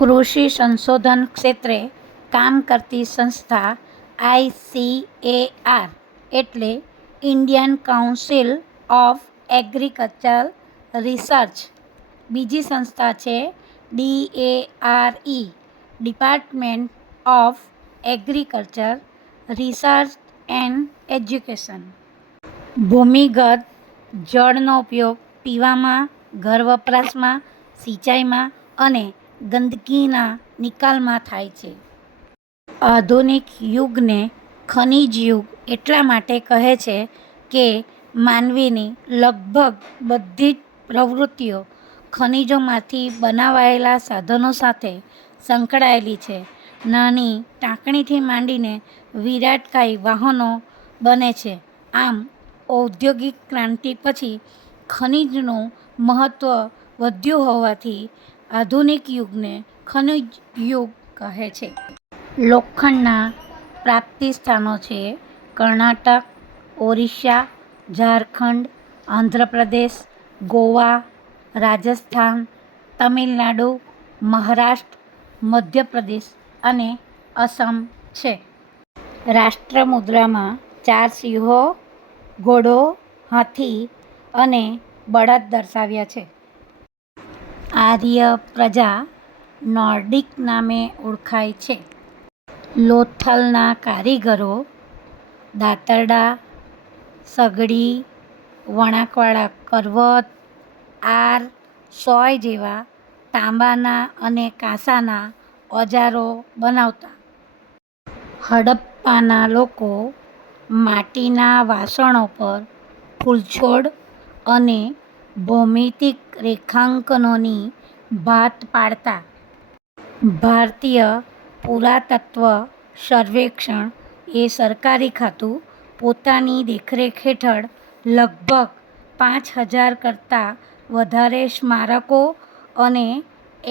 કૃષિ સંશોધન ક્ષેત્રે કામ કરતી સંસ્થા ICAR એટલે Indian council of agriculture research. બીજી સંસ્થા છે DARE department of agriculture research and education. ભૂમિગત જળનો ઉપયોગ પીવામાં, ઘર વપરાશમાં, સિંચાઈમાં અને ગંદકીના નિકાલમાં થાય છે. આધુનિક યુગને ખનિજ યુગ એટલા માટે કહે છે કે માનવીની લગભગ બધી જ પ્રવૃત્તિઓ ખનિજોમાંથી બનાવાયેલા સાધનો સાથે સંકળાયેલી છે. નાની ટાંકણીથી માંડીને વિરાટકાય વાહનો બને છે. આમ ઔદ્યોગિક ક્રાંતિ પછી ખનિજનું મહત્ત્વ વધ્યું હોવાથી આધુનિક યુગને ખનિજ યુગ કહે છે. લોખંડના પ્રાપ્તિ સ્થાનો છે કર્ણાટક, ઓરિસ્સા, ઝારખંડ, આંધ્રપ્રદેશ, ગોવા, રાજસ્થાન, તમિલનાડુ, મહારાષ્ટ્ર, મધ્યપ્રદેશ અને અસમ છે. રાષ્ટ્રમુદ્રામાં 4 સિંહો, ઘોડો, હાથી અને બળદ દર્શાવ્યા છે. આર્ય પ્રજા નોર્ડિક નામે ઓળખાય છે. લોથલના કારીગરો દાતરડા, સગડી, વળાંકવાળા કરવત, આર, સોય જેવા તાંબાના અને કાંસાના ઓજારો બનાવતા. હડપ્પાના લોકો માટીના વાસણો પર ફૂલછોડ અને ભૌમિતિક રેખાંકનોની ભાત પાડતા. ભારતીય પુરાતત્વ સર્વેક્ષણ એ સરકારી ખાતું પોતાની દેખરેખ હેઠળ લગભગ 5000 કરતાં વધારે સ્મારકો અને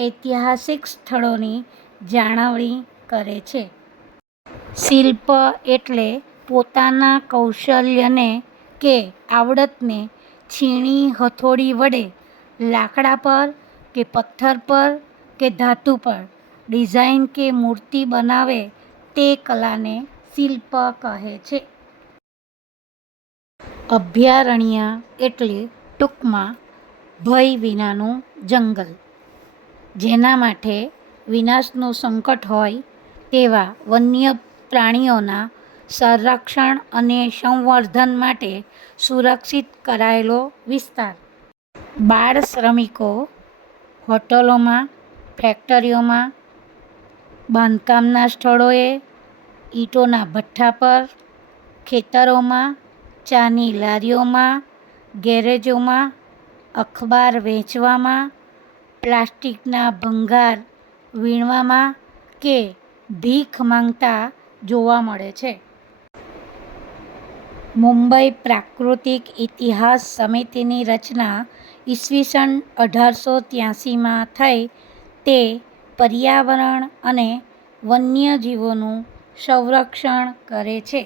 ઐતિહાસિક સ્થળોની જાળવણી કરે છે. શિલ્પ એટલે પોતાના કૌશલ્યને કે આવડતને છીણી હથોડી વડે લાકડા પર કે પથ્થર પર કે ધાતુ પર ડિઝાઇન કે મૂર્તિ બનાવે તે કલાને શિલ્પ કહે છે. અભયારણ્ય એટલે ટૂંકમાં ભય વિનાનું જંગલ. જેના માટે વિનાશનું સંકટ હોય તેવા વન્ય પ્રાણીઓના સંરક્ષણ અને સંવર્ધન માટે સુરક્ષિત કરાયેલો વિસ્તાર. બાળ શ્રમિકો હોટલોમાં, ફેક્ટરીઓમાં, બાંધકામના સ્થળોએ, ઈંટોના ભઠ્ઠા પર, ખેતરોમાં, ચાની લારીઓમાં, ગેરેજોમાં, અખબાર વેચવામાં, પ્લાસ્ટિકના ભંગાર વીણવામાં કે ભીખ માંગતા જોવા મળે છે. મુંબઈ પ્રાકૃતિક ઇતિહાસ સમિતિની રચના ઈસવીસન 1883માં થઈ તે પર્યાવરણ અને વન્યજીવોનું સંરક્ષણ કરે છે.